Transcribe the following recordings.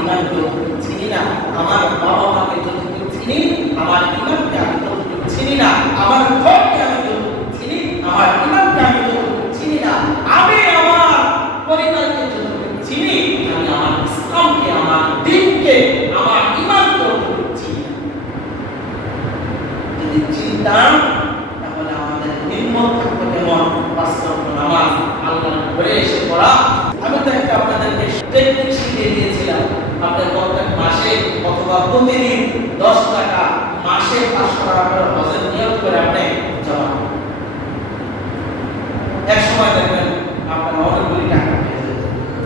ইমানকে চিনি না, আমার বাবা মাকে যতটুকু চিনি, আমার ইমানকে আমি ততটুকু চিনি না, আমার ঘরকে আমি যতটুকু চিনি, আমার ইমানকে আমি যতটুকু চিনি না, আমি আমার পরিবারকে যতটুকু চিনি, আমি আমার ইসলামকে, আমার দ্বীনকে, আমার ইমানকে ততটুকু চিনি না। যদি চিন্তাম তাহলে আমাদের নির্মল থাকতো কেমন? ৫ ওয়াক্ত নামাজ আল্লাহর ঘরে এসে পড়া। আমি তো একটা আপনাদেরকে টেকনিক শিখিয়ে দিয়েছিলাম, আপনার প্রত্যেক মাসে অথবা প্রতিদিন 10 টাকা, মাসে 500 টাকা করে হজের নিয়ত করে আপনি জমা করুন। এক সময় দেখবেন আপনার অনেকগুলি টাকা পেয়ে যাবে।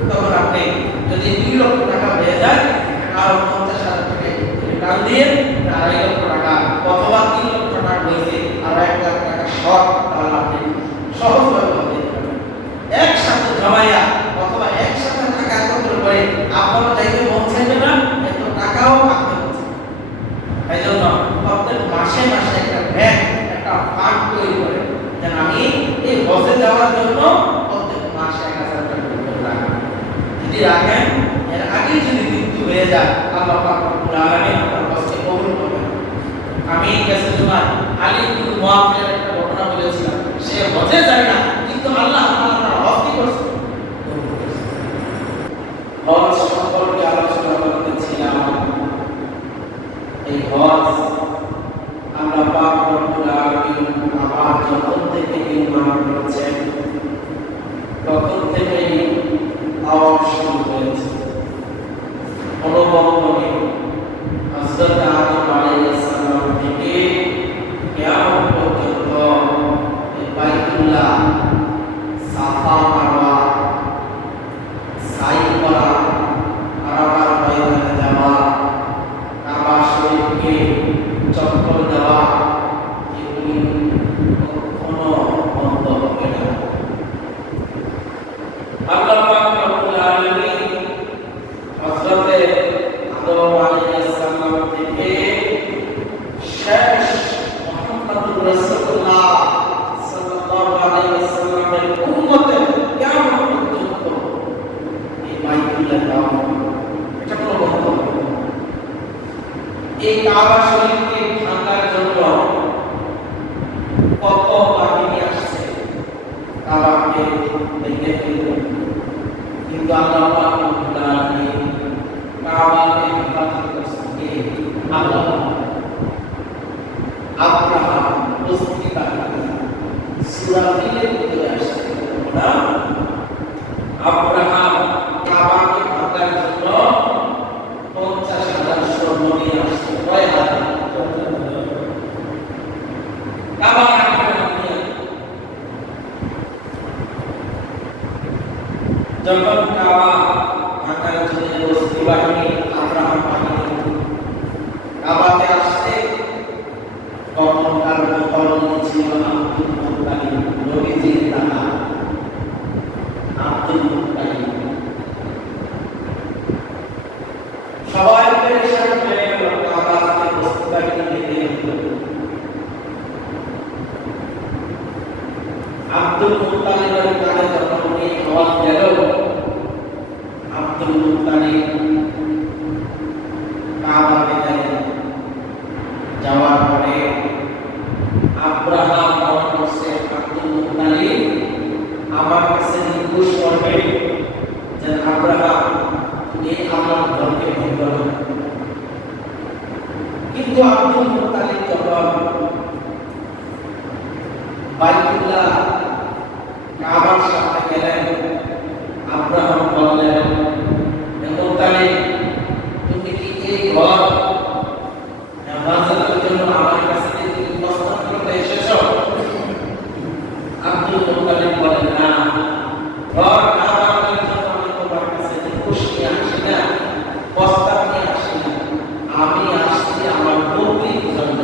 তখন আপনি যদি 2 লক্ষ টাকা পেয়ে যায়, আরো 50,000 টাকা টান দিয়ে 2.5 লক্ষ টাকা অথবা 3 লক্ষ টাকা হয়েছে আর 1 লাখ টাকা শর্ট, তাহলে আপনি সহজভাবে হতে পারবেন। একসাথে জমাইয়া অথবা একসাথে টাকা একত্র করে আপনারও চাইতে মন চাইবে না, এত টাকাও আপনি হচ্ছে। এই জন্য প্রত্যেক মাসে মাসে একটা ব্যাংক, একটা ফান্ড তৈরি করে যেন আমি এই হজে যাওয়ার জন্য প্রত্যেক মাসে 1,000 টাকা করে রাখি। যদি রাখেন, এর আগে যদি মৃত্যু হয়ে যায়, আল্লাহ পাক রব্বুল আলামিন আপনার হজকে কবুল করবেন। আমি গেছে জুমার আলী ইবনে মুআফিরের একটা ঘটনা বলেছিলাম। সে হজে যায় না, কিন্তু আল্লাহ তাআলা তার হজ কি করছে? হজ সম্পর্কে আলোচনা করতেছিলাম। এই হজ আল্লাহ পাক রব্বুল আলামিন আবার যখন থেকে নির্মাণ করেছেন, তখন থেকেই আওয়াজ শুরু হয়েছে। অনুবন্ধনে হযরত আদম আলাইহিস সালাম থেকে কিয়ামত পর্যন্ত এই বাইতুল্লাহ, সাফা মারওয়া, সাই করা, আরাফার ময়দানে যাওয়া, কাবা শরীফকে চক্কর দেওয়া, এগুলি কখনো বন্ধ হবে না। আল্লাহ পাক রব্বুল আলামিন হযরত আদম আলাইহিস সালাম থেকে শেষ মুহাম্মদুর রাসূলুল্লাহ সাল্লাল্লাহু আলাইহি ওয়াসাল্লামের উম্মতের কিয়ামত পর্যন্ত এই বাইতুল্লাহ কাবা, এটা কোনো বন্ধ হবে না। এই কাবা শরীফকে ভাঙার জন্য কত বাহিনী আসছে কাবাকে ভেঙে ফেলতে, কিন্তু আল্লাহ পাক রব্বুল আলামিন কাবাকে হেফাজত করছেন কে? আল্লাহ। আব্রাহাম মুসলিমা সূরা ফিলের ভিতরে আসছে না, আব্রাহাম কাবাকে ভাঙার জন্য 50,000 সৈন্য নিয়ে আসছে। কয় হাজার? কাবা যখন কাবা ভাঙার জন্য বস্তি বাহিনী, আব্রাহাম বাহিনী কাবাতে আসছে, তখন তার মুখরণ ছিল আব্দুল মুত্তালিব, নবীজির দাদা আব্দুল মুত্তালিব। সবাই পেরেশান হয়ে গেল, কাবাতে বস্তি বাহিনী নিয়ে গেল। আব্দুল মুত্তালিবের কাছে যখন উনি আওয়াজ গেল, আব্দুল মুত্তালিব কাবাতে গেলেন। যাওয়ার পরে আব্রাহাম মনে করছে আব্দুল মুত্তালিব আমার কাছে নির্দেশ করবে যে আব্রাহাম তুমি আমার ঘরকে ভেঙো না। কিন্তু আব্দুল মুত্তালিব যখন বাইতুল্লাহ কাবার সামনে গেলেন, আব্রাহাম বললেন, মুত্তালিব তুমি কি এই ঘর হেফাজতের জন্য আমার কাছে থেকে প্রস্তাব করতে এসেছো? আব্দুল মুত্তালিব বলেন, না, ঘর না বানানোর জন্য আমি তোমার কাছে নির্দেশ নিয়ে আসি না, প্রস্তাব নিয়ে আসি না, আমি আসছি আমার পৌত্রিক জন্য।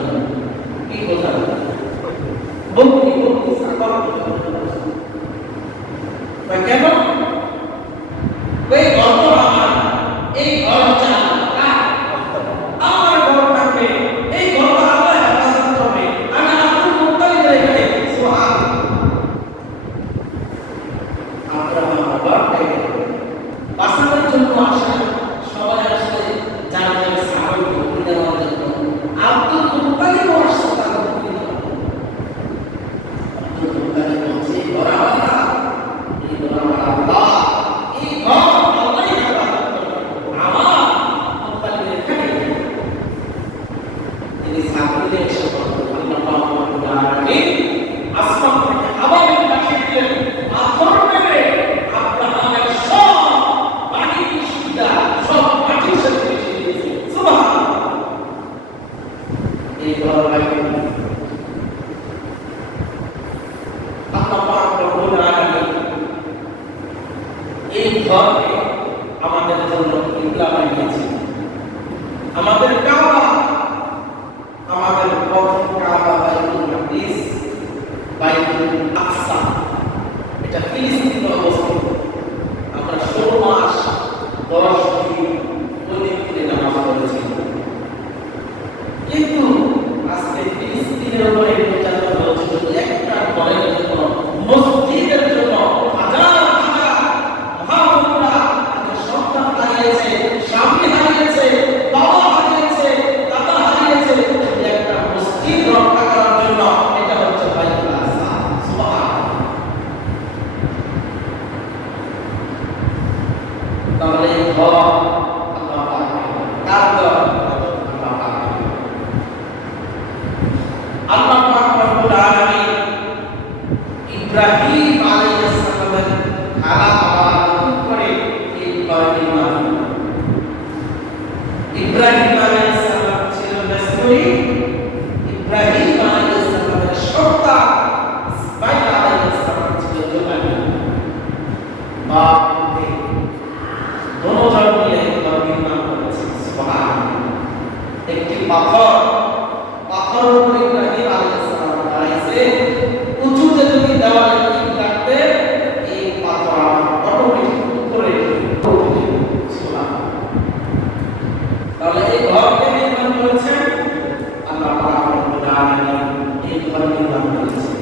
আমাদের কাবা, আমাদের প্রথম কাবা বাইতুল মাকদিস, বাইতুল আকসা, এটা ফিলিস্তিনে অবস্থিত। আমরা 16 মাস 10 দিন ওই দিনে নামাজ পড়েছি, কিন্তু আজকে ফিলিস্তিনের উপরে নির্যাতন হচ্ছে শুধু একটা ঘরের জন্য, মসজিদের জন্য। হাজার হাজার মহাপুরুষরা তাদের সন্তান হারিয়েছে, স্বামী হারিয়েছে, বাবা হারিয়েছে, দাদা হারিয়েছে, একটা মসজিদ রক্ষা করার জন্য। এটা হচ্ছে বাইতুল আকসা। সুবহানাল্লাহ। তাহলে এই ঘর আল্লাহ পাকের, কার ঘর? আল্লাহ পাকের। আল্লাহ পাক রব্বুল আলামিন ইব্রাহিম আলাইহিস সালামের খালা বাবা নতুন করে এই ঘর নির্মাণ করলেন। ইব্রাহিম আলাইহিস সালাম ছিলেন মিশরী, ইব্রাহিম আলাইহিস সালামের সন্তান ইসমাঈল আলাইহিস সালাম ছিলেন জোবানি। বাপ দোনোজন মিলে ঘর নির্মাণ করেছেন। সুবহানাল্লাহ। একটি পাথর উপরে ইব্রাহিম আলাইহিস সালাম দাঁড়াইছে, উঁচুতে যদি দেওয়ালে ইট রাখতে এই পাথর অটোমেটিক উপরে উঠে যেত। সুবহানাল্লাহ। তাহলে এই ঘরকে নির্মাণ করেছেন আল্লাহ পাক রব্বুল আলামিন। এই ঘর নির্মাণ করেছেন,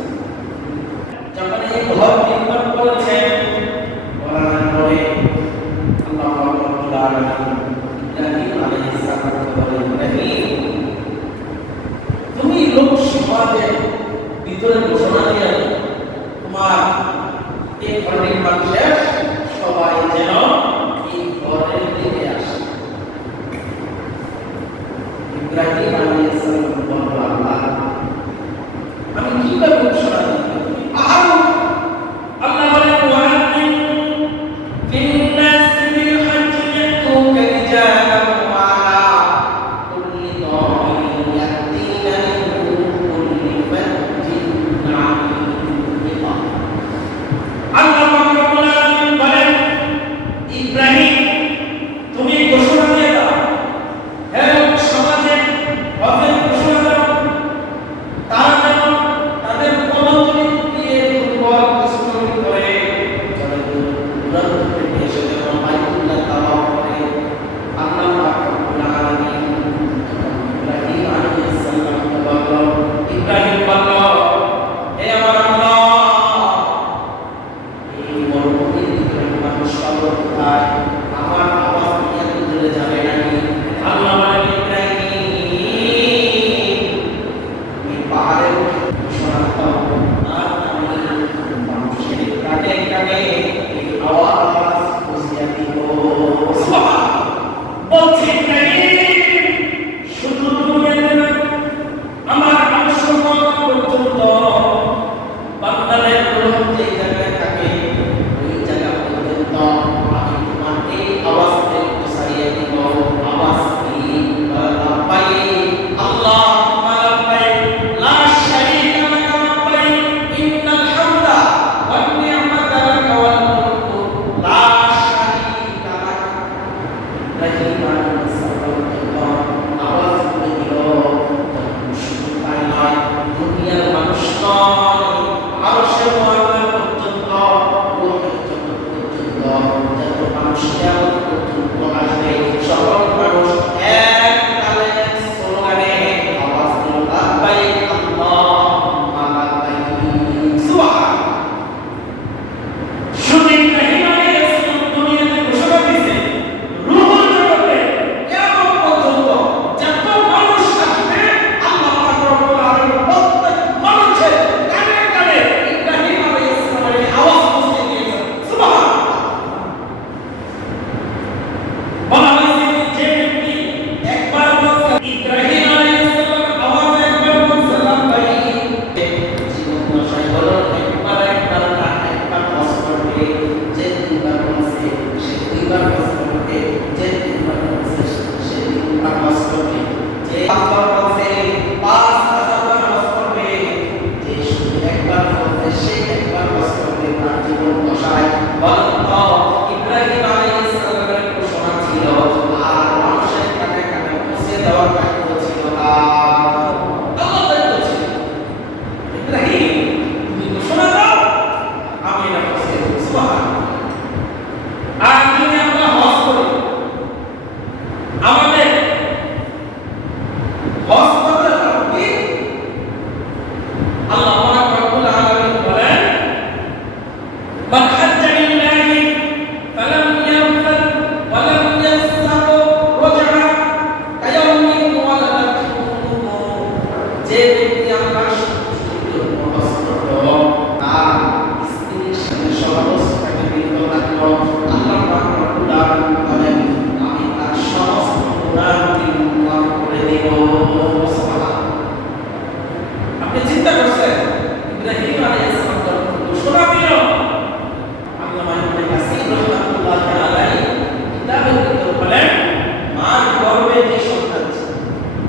যখন এই ঘর নির্মাণ করেছেন করার পরে আল্লাহ পাক রব্বুল আলামিন ইব্রাহিম আলাইহিস সালামকে বলেন, ইব্রাহিম, তুমি লোক সমাজের ভিতরে ঘোষণা দিয়ে তোমার এই ঘর নির্মাণ শেষ, সবাই যেন এই ঘরের দিকে আসে। ইব্রাহিম আলাইহিস সালাম বলল, আল্লাহ, আমি কিভাবে ঘোষণা দিব? তুমি পাহাড়। আল্লাহ বলেন, ওয়া'আযিম ফিন-নাসি বিল-হাজ্জি ইয়াতুকা রিজালান ওয়া আলা কুল্লি দামিরিন ইয়াতিনা মিন কুল্লি ফাজ্জিন আমিক। আল্লাহ পাক রব্বুল আলামিন বলেন, ইব্রাহিম, তুমি ঘোষণা দিয়ে দাও, হে সমাজে হজের ঘোষণা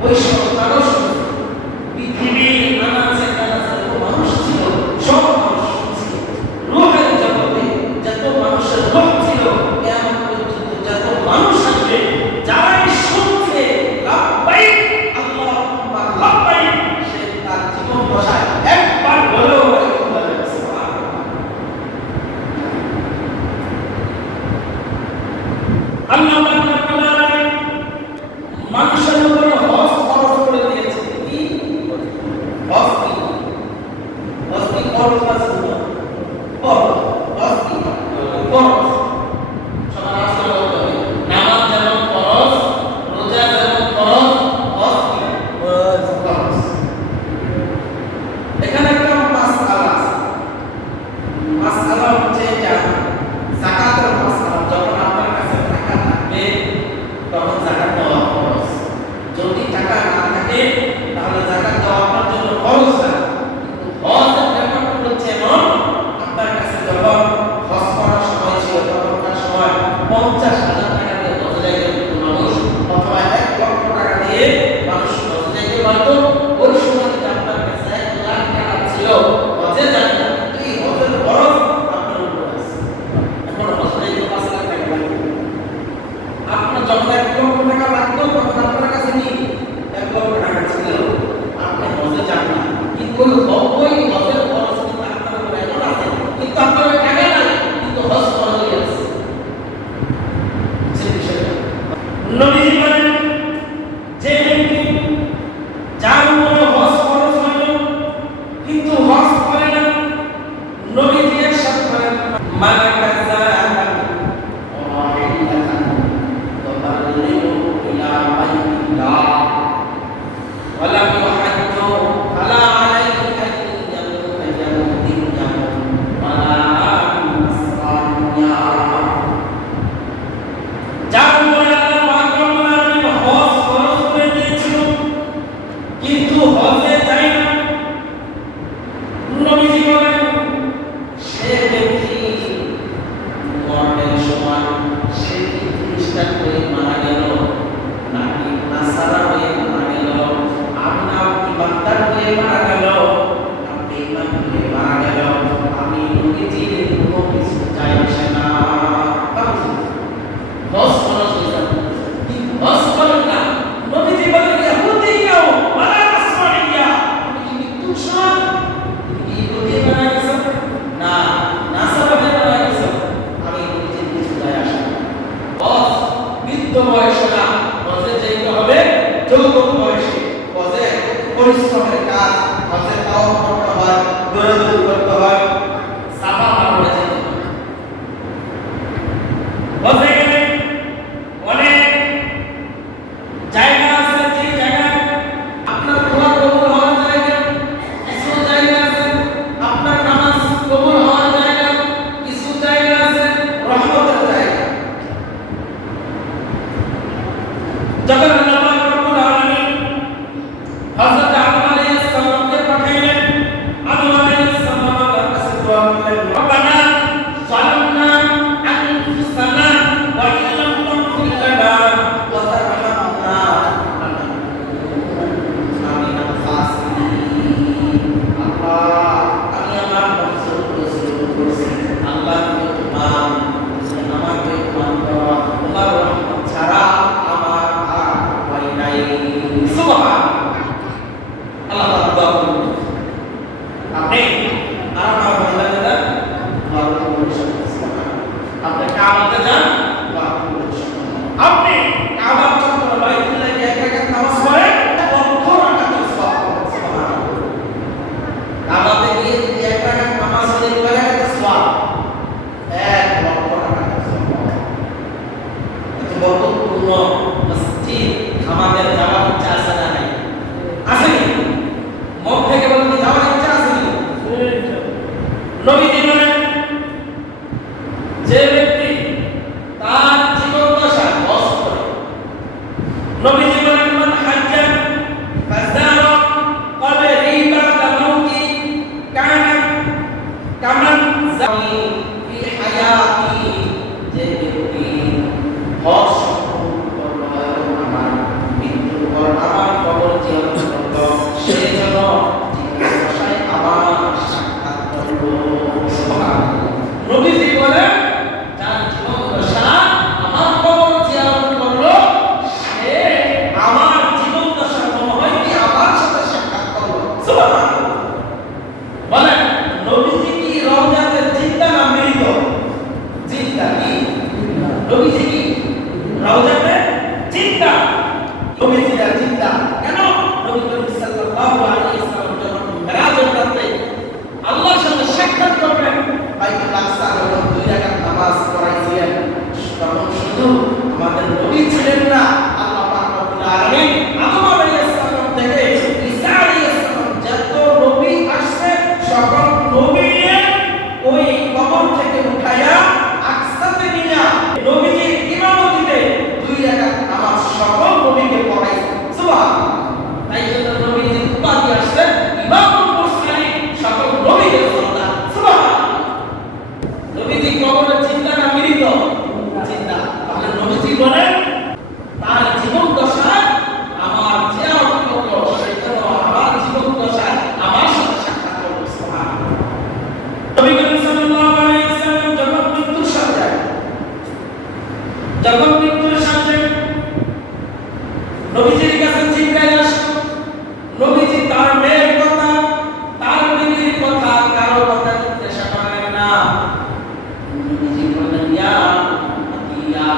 ওই সব মানুষ পৃথিবীর আনাচে কানাচে যত মানুষ ছিল সব মানুষ ছিল রূহের জগতে যত মানুষের রূহ ছিল কিয়ামত পর্যন্ত যত মানুষ আসবে যারাই শুনছে লাব্বাইক আল্লাহুম্মা লাব্বাইক সে তার জীবন দশায় একবার বলেও আল্লাহ মানুষের উপরে হজ ফরজ করে দিয়েছে কি হজ কি ফরজ আছে ফরজ হজ কি ফরজ সমান আসলে বলতে হবে নামাজ যেমন ফরজ রোজা যেমন ফরজ হজ কি ফরজ এখানে একটা মাসআলা আছে মাসআলা হচ্ছে এটা যাকাতের মাসআলা যখন আপনার কাছে টাকা থাকবে তখন যাকাত দেওয়া ফরজ যদি টাকা না থাকে তাহলে যাকাত দেওয়া আপনার জন্য ফরজ না কিন্তু হজের ব্যাপারটা হচ্ছে এমন আপনার কাছে যখন হজ করার সময় ছিল তখনকার সময় 50,000 টাকা দিয়ে হজে যাইতে হতো মানুষ অথবা 1 লক্ষ টাকা দিয়ে মানুষ হজে যাইতে পারতো ওই সময় যদি আপনার কাছে 1 লাখ টাকা ছিল হজে যান না এই হজের ফরজ আপনার উপর আছে এখন হজে যাইতে 5 লাখ টাকা লাগবে আপনার যখন 1 লক্ষ টাকা লাগতো তখন আপনার কাছে কি 1 লক্ষ টাকা ছিল আপনি হজে যান না কিন্তু ওই হজের খরচ কিন্তু আপনার উপর এখন আছে কিন্তু আপনার টাকা নাই কিন্তু হজ ফরজ হয়ে আছে সেই বিষয়টা নবী বলেন যে ব্যক্তি যার উপরে হজ ফরজ হইল কিন্তু হজ করে না নবী দিয়ে সাথে করেন মালাকা যাআন ولم يحج فلا عليه أن يموت يهوديا ولا نصرانيا যার উপরে আল্লাহ পাক রব্বুল আলামিন হজ ফরজ করে দিয়েছিল কিন্তু হজে যায় না নবীজি বলেন সে ব্যক্তি মরণের সময় সে কি খ্রিস্টান হয়ে মারা গেল নাকি নাসারা হয়ে মারা গেল আপনার ইমানদার হয়ে মারা গেল আপনি ইমান হয়ে মারা গেল আমি নবীজির কোনো কিছু চাই না হজ ফরজ হয়ে যাবে কিন্তু হজ করেন না নবীজি বলেন ইহুদিয়া ওয়ালা নাসরানিয়া আপনি কি মৃত্যু চান ইহুদি বানাই গেছেন না নাসারা বানাই গেছেন আমি নবীজির কিছু চাই আসে হজ বৃদ্ধ বয়সে না হজে যেতে হবে যৌবন বয়সে হজে পরিশ্রমের কাজ হজে তাওয়াফ করতে হয় দৌড়াদৌড়ি করতে হয় সাফা মারোয়ারে যেতে হয় হজে গেলে অনেক জায়গা আছে যে জায়গায় আপনার দোয়া কবুল হওয়ার জায়গা কিছু জায়গা আছে আপনার নামাজ কবুল হওয়ার জায়গা কিছু জায়গা আছে রহমতের জায়গা যখন আল্লাহ পাক রব্বুল আলামিন হযরত আদম আলাইহিস সালামকে পাঠাইলেন আদম আলাইহিস সালামের কাছে দোয়া করলেন রব্বানা যালামনা আনফুসানা ওয়া ইল্লাম তাগফির লানা ওয়া তারহামনা লানাকুনান্না ফাসিকিন আল্লাহ আমি আমার নফসের উপর জুলুম করেছি আল্লাহ তুমি তোমার আমাকে ক্ষমা করো তোমার রহমত ছাড়া আমার আর উপায় নাই সুবহান আল্লাহ তাআলা আপনি আর আমার বান্দাকে দেন আপনি কাবাতে যান আপনি কাবার চত্বর বাইতুল্লাহকে এক রাকাত নামাজ পড়েন লক্ষ রাকাতের সওয়াব সুবহানাল্লাহ কাবাতে গিয়ে যদি এক রাকাত নামাজ পড়ে কয় রাকাতের সওয়াব 1 লক্ষ রাকাতের সওয়াব এত বরকতপূর্ণ মসজিদ আমাদের যাওয়ার ইচ্ছা আছে না নাই আছে কি মন থেকে বলেন যাওয়ার ইচ্ছা আছে কি নবীজি বলেন যে ব্যক্তি তার জীবন দশা হজ করে নবীজি বলেন মান হাজ্জা ফাযারা কবরি বাদা মাউতি কানা কামান জামি ফি হায়াতি যে ব্যক্তি হজ সম্পূর্ণ করলো এবং আমার মৃত্যুর পর আমার নবীজির কাছে জিবরাইল আসলো। নবীজি তার মেয়ের কথা, তার বিবির কথা, কারো কথা জিজ্ঞাসা করেন না। নবীজি বললেন, ইয়া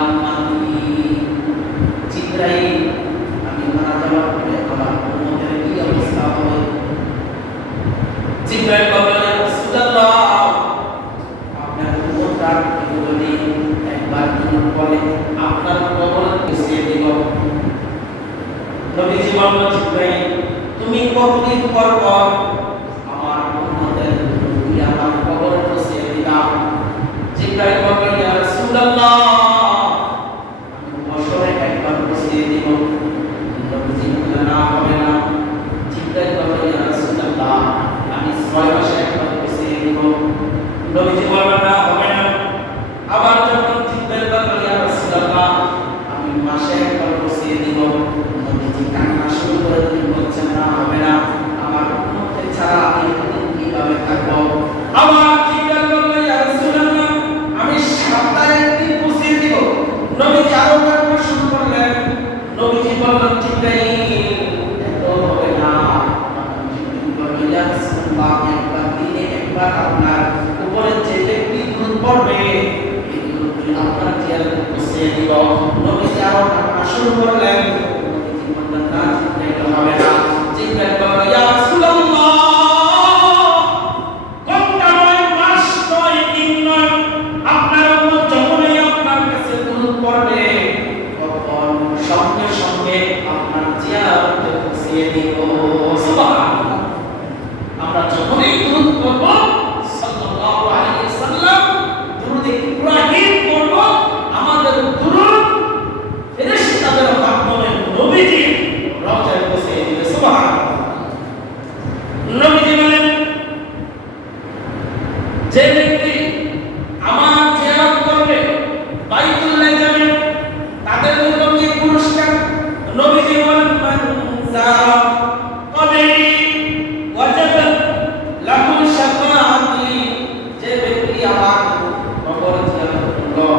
উম্মতি জিবরাইল, আমি মারা যাওয়ার পরে আমার উম্মতের কি অবস্থা হবে? জিবরাইল বললেন, ইয়া রাসূলুল্লাহ, আপনার উম্মতরা এগুলো নিয়ে একবার দুবার পরে আপনার কবরে বসিয়ে দিব। নবীজি বললেন, জিবরাইল, তুমি কতদিন পর পর আমার উম্মতের তুমি আমার কবরে বসিয়ে দিবা? জিবরাইল বললেন, ইয়া রাসূলুল্লাহ, আমি বছরে একবার বসিয়ে দিব। নবীজি বললেন, না হবে না। জিবরাইল বললেন, ইয়া রাসূলুল্লাহ, আমি 6 মাসে একবার বসিয়ে দিব। নবীজি বললেন, না হবে না। আবার যখন জিবরাইল বললেন, ইয়া রাসূলুল্লাহ, আমি মাসে একবার বসিয়ে দিব। নবীজি কান্না শুরু করে দিলেন, বলছেন, না হবে না, আমার উম্মতকে ছাড়া আমি এতদিন কিভাবে থাকবো? আবার জিবরাইল বললেন, ইয়া রাসূলুল্লাহ, আমি সপ্তাহে একদিন বসিয়ে দিব। নবীজি আরো কান্না শুরু করলেন। নবীজি বললেন, জিবরাইল, এত হবে না। জিবরাইল বললেন, ইয়া রাসূলুল্লাহ, একবার দিনে একবার আপনার উপরে যে ব্যক্তি দুধ পড়বে এই দুধগুলি আপনার চেয়ারে বসিয়ে দিব। নবীজি আরো কান্না শুরু করলেন। নবীজি বললেন, না, জিবরাইল হবে না। জিবরাইল বললেন, ইয়া রাসূলুল্লাহ, ঘন্টা নয়, মাস নয়, দিন নয়, আপনার উম্মত যখনই আপনার কাছে দুরূদ পড়বে তখন সঙ্গে সঙ্গে আপনার চেয়ারে বসিয়ে দিব। সুবহানাল্লাহ। আমরা যখনই দুরূদ পড়ব সাল্লাল্লাহু আলাইহি ওয়াসাল্লাম, দুরূদে ইব্রাহিম পড়ব, আমাদের দুরূদ ফেরেশতাদের মাধ্যমে নবীজির রওজায় বসিয়ে দিবে। সুবহানাল্লাহ। নবীজি বলেন, যে ব্যক্তি আমার জিয়ারত করবে, বাইতুল্লাহ যাবে, তাদের জন্য কি পুরস্কার? নবীজি বলেন, মান যারা কবরি ওয়াজাবাত লাহু শাফাআতি, যে ব্যক্তি আমার কবর জিয়ারত করলো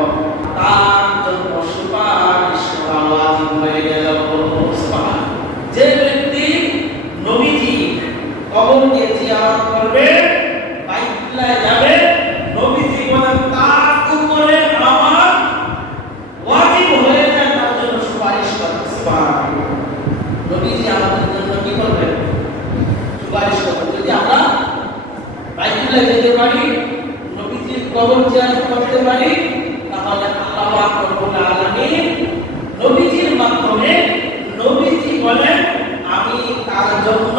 তার জন্য সুপারিশ করা ওয়াজিব হয়ে গেল। সুবহানাল্লাহ। যে ব্যক্তি নবীজি কবরকে জিয়ারত করবে, বাইতুল্লাহ যাবে, নবীজি বলেন তার উপরে আমার ওয়াজিব হয়ে যায় তার জন্য সুপারিশ করা। সুবহানাল্লাহ। নবীজি আমাদের জন্য কি করবেন? সুপারিশ করবেন। যদি আমরা বাইতুল্লাহ যেতে পারি, নবীজির কবর জিয়ারত করতে পারি, তাহলে আল্লাহ পাক রব্বুল আলামিন নবীজির মাধ্যমে নবীজি বলেন আমি তার জন্য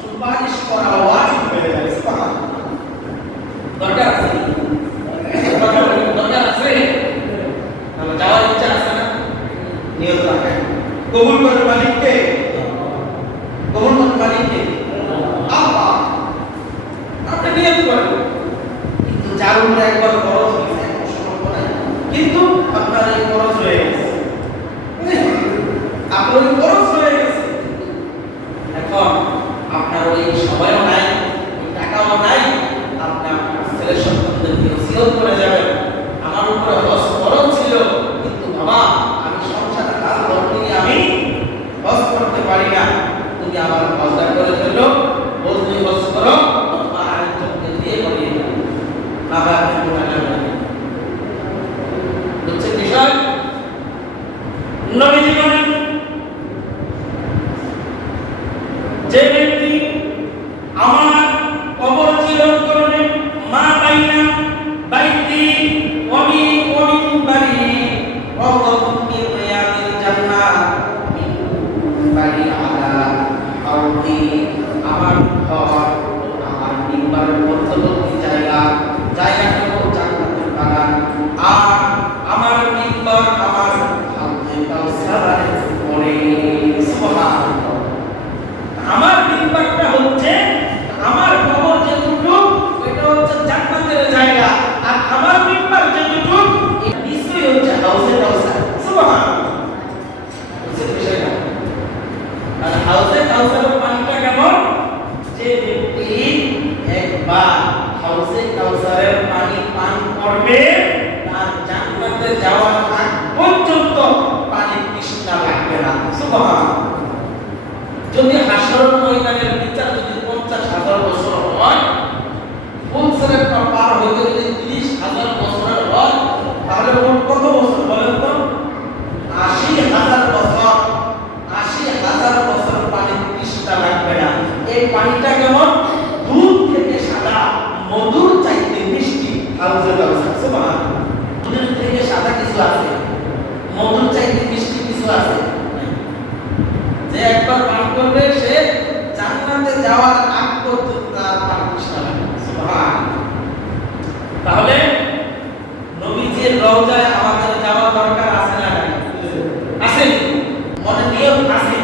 সুপারিশ করা ওয়াজিব হয়ে যায়। সুবহানাল্লাহ। দরকার আছে? দরকার আছে? তাহলে যাওয়ার ইচ্ছা আছে না? নিয়ত রাখেন। কবুল করার মালিককে, কবুল করার মালিককে আল্লাহ। আপনি নিয়ত করেন, কিন্তু যার উপরে একবার খরচ হয়েছে, এখন সমর্থ নাই, কিন্তু আপনার এই খরচ হয়ে গেছে, আপনার ওই খরচ হয়ে গেছে, এখন আপনার ওই সময়ও নাই, ওই টাকাও নাই, আপনি আপনার ছেলে সন্তানদেরকে ওসিয়ত করে যাবেন, আমার উপরে হজ খরচ ছিল, কিন্তু বাবা আমি সংসারে কাজ করতে গিয়ে আমি হজ করতে পারি না, তুমি আমার হজটা করে ফেলো, বলতে হজ করো, অথবা আরেকজনকে দিয়ে করিয়ে দাও। বাবা আপনি টাকা নেবেন, বুঝছেন বিষয়? নবীজি বলেন, যে ব্যক্তি আমার কবর জিয়ারত করবে, মা বাইনা বাইতি ওয়া মিনবারি রাওদাতুন মিন রিয়াদিল জান্নাহ, মিনবারি আলা হাউদি, আমার ঘর আমার মিনবারের মধ্যবর্তী জায়গা, জায়গাটা হলো জান্নাতের বাগান, আর আমার মিনবার আমার হাউজে কাউসারের উপরে। সুবহানাল্লাহ। আমার মিনবারটা হচ্ছে আমার কবর যেটুকু, এটা হচ্ছে জান্নাতের জায়গা, আর আমার মিনবার যেটুকু এটা নিশ্চয়ই হচ্ছে হাউজে কাউসার। সুবহানাল্লাহ। বুঝছেন বিষয়টা? আর হাউজে কাউসারের পানিটা কেমন? যে ব্যক্তি না। সুবহানাল্লাহ। যদি হাসরের ময়দানের বিচার যদি 50,000 বছর হয়, বছরের পার হইতে যদি 30,000 বছরের হয়, তাহলে মোট কত বছর বলেন তো? 80,000 বছর। 80,000 বছর পানি তৃষ্ণা লাগবে না। এই পানিটা কেমন? দুধ থেকে সাদা, মধুর চাইতে মিষ্টি। সুবহানাল্লাহ। দুধের থেকে সাদা কিছু আছে, মধুর চাইতে মিষ্টি কিছু আছে। যে একবার পান করবে সে জান্নাতে যাওয়ার আগ পর্যন্ত তার পানি তৃষ্ণা লাগবে। সুবহানাল্লাহ। তাহলে নবীজির রওজায় আমাদের যাওয়া দরকার আছে না নাই? আছে। মনে নিয়ত আছে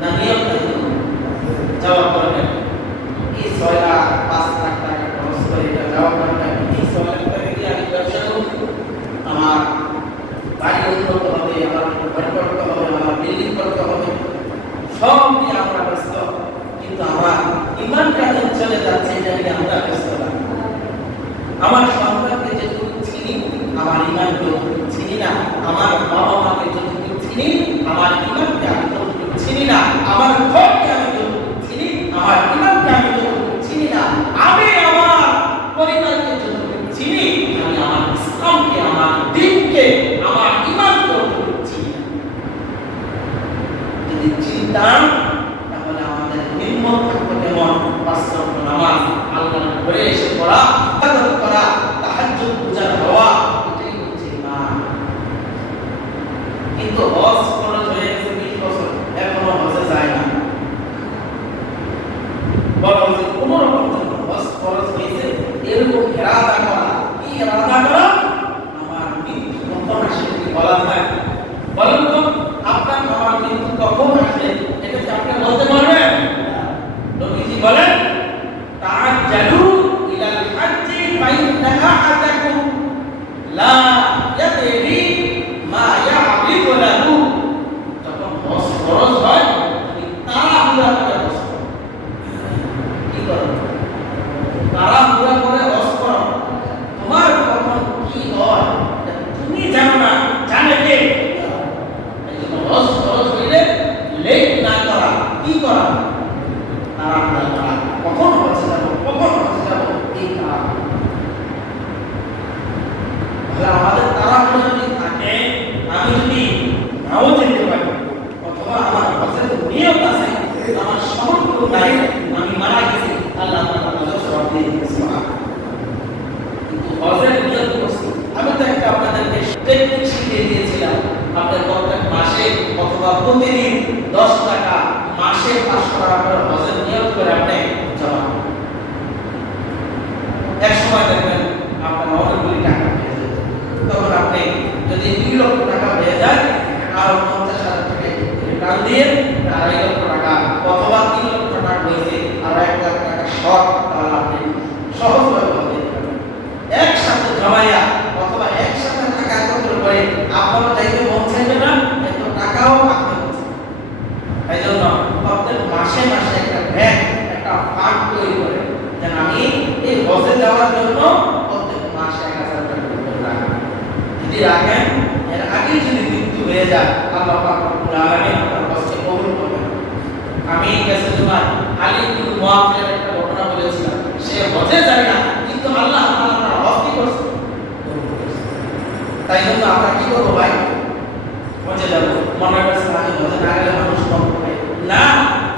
না? নিয়ত নাই, যাওয়া দরকার। এই 6 লাখ 5 লাখ টাকা খরচ করে এটা যাওয়া দরকার। এই 6 লাখ টাকা দিয়ে আমি ব্যবসা করব, আমার বাড়ি উন্নত হবে, আমার ঘর করতে হবে, আমার বিল্ডিং করতে হবে, সব নিয়ে আমরা ব্যস্ত। কিন্তু আমার ইমানটা চলে যাচ্ছে, এটা নিয়ে আমরা ব্যস্ত না। আমার সন্তানকে যেটুকু চিনি, আমার ইমানকে যতটুকু চিনি না। আমার বাবা মাকে যতটুকু চিনি, আমার ইমানকে আমি ততটুকু চিনি না। আমার ঘরকে আমি যতটুকু চিনি, আমার ইমানকে আমি যতটুকু চিনি না। আমি আমার পরিবারকে যতটুকু চিনি, আমি আমার ইসলামকে, আমার দ্বীনকে, আমার ইমানকে যতটুকু চিনি না। যদি চিন্তাম, তাহলে আমাদের হিম্মত থাকবে কেমন? 5 ওয়াক্ত নামাজ, আল্লাহর ঘরে এসে পড়া, ইবাদত করা, তাহাজ্জুদ পূজার হওয়া, এটাই হচ্ছে ইমান। কিন্তু হজ ফরজ হয়ে গেছে 20 বছর, এখনো হজে যায় না। বলা হচ্ছে কোন রকম হজ ফরজ হয়েছে, এরকম ইরাদা করা। কি ইরাদা করা? আমার মৃত্যু কখন আসে কি বলা যায়? বলেন তো, আপনার আমার মৃত্যু কখন আসে এটা কি আপনি বলতে পারবেন? নবীজি বলেন, তাআজ্জালু ইলাল হাজ্জি ফাইন্না আহাদাকুম লা ইয়াদরি মা ইয়া'রিদু লাহু। যখন হজ ফরজ হয়, তুমি তাড়াহুড়া করে হজ করো। কি করো? তাড়াহুড়া করে হজ করো। তোমার কখন কি হয় তুমি জানো না, জানে কে? হজ ফরজ হইলে লেট না করা, কি করা? তাড়াহুড়া করা। কখন হজে যাব, কখন হজে যাব, এই তাড়াহুড়া। তাহলে আমাদের তাড়াহুড়া যদি থাকে, আমি যদি নাও যেতে পারি, অথবা আমার হজের নিয়ত আছে, আমার সামর্থ্য নাই, আমি মারা গেছি, আল্লাহ তাআলা হজের সওয়াব দিয়ে দিবেন। কিন্তু হজের নিয়ত করছি। আমি তো একটা আপনাদেরকে টেকনিক শিখিয়ে দিয়েছিলাম। আপনার প্রত্যেক মাসে অথবা প্রতিদিন 10 টাকা, মাসে 500 টাকা করে হজের নিয়ত করে আপনি জমা করুন। এক সময় দেখবেন আপনার অনেকগুলি টাকা পেয়ে যাবে। তখন আপনি যদি 2 লক্ষ টাকা পেয়ে যায়, আর 50,000 টাকা টান দিয়ে 2.5 লক্ষ টাকা অথবা 3 লক্ষ টাকা হয়েছে, আর 1 লাখ টাকা শর্ট, তাহলে আপনি সহজভাবে হতে পারবেন। একসাথে জমাইয়া অথবা একসাথে টাকা একত্র করে আপনারও চাইতে মন চাইবে না, এত টাকাও আপনি হচ্ছে। তাই জন্য প্রত্যেক মাসে মাসে একটা ব্যাংক, একটা ফান্ড তৈরি করে, যেন আমি এই হজে যাওয়ার জন্য প্রত্যেক মাসে 1,000 টাকা করে রাখি। যদি রাখেন, এর আগে যদি মৃত্যু হয়ে যায়, আল্লাহ পাক রব্বুল আলামিন আপনার হজকে কবুল করবেন। আমি গেছে তোমার আলী ইবনে মুআফির একটা ঘটনা বলেছিলাম। সে হজে যায় না, কিন্তু আল্লাহ তাআলা তার হজ কি করছে? তাই জন্য আমরা কি করবো ভাই? হজে যাব। মনে করছে আমি হজে না গেলে মানুষ কম হবে না।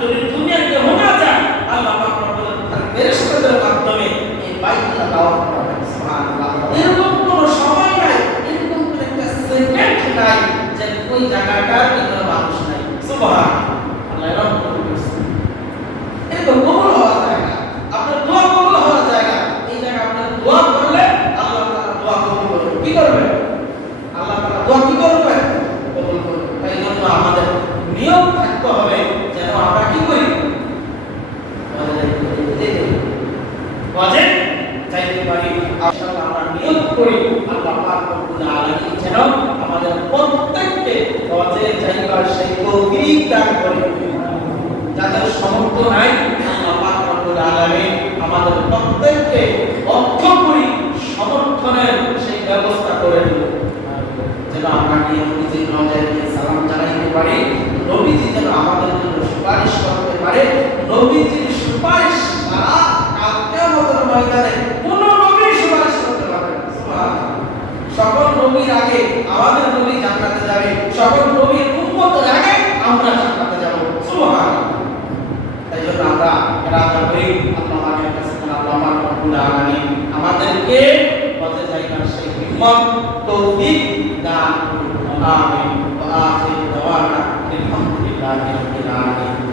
যদি দুনিয়াতে হোনা যায়, আল্লাহ পাক রব্বুল আলামিন তার ফেরেশতাদের মাধ্যমে এই বাইতুল্লাহ দাওয়াত করবেন। সুবহানাল্লাহ। এরকম কোনো সময় নাই, এরকম কোনো একটা সেকেন্ড নাই যে ওই জায়গাটার ভিতরে মানুষ নাই। সুবহানাল্লাহ। আল্লাহ এরকম করছে। এটা তো কবুল হওয়ার জায়গা, আপনার দোয়া কবুল হওয়ার জায়গা। এই জায়গা আপনি দোয়া করলে আল্লাহ তাআলা দোয়া কবুল করবেন। কি করবেন? আল্লাহ তাআলা দোয়া কি করবেন? কবুল করবেন। তাই জন্য আমাদের নিয়ম থাকতে হবে যেন আমরা কি করি? হজে যাইতে পারি। ইনশাআল্লাহ আমরা নিয়ত করি আল্লাহ পাক রব্বুল আলামিন যেন আমাদের প্রত্যেককে হজে যাইবার সেই তৌফিক দান করেন। যাদের সামর্থ্য নাই, আল্লাহ পাক রব্বুল আলামিন আমাদের প্রত্যেককে অর্থকরী সমর্থনের সেই ব্যবস্থা করে দিন, যেন আমরা নিয়মিত রওজায় গিয়ে সালাম জানাইতে পারি। আলহামদুলিল্লাহি রাব্বিল আলামিন।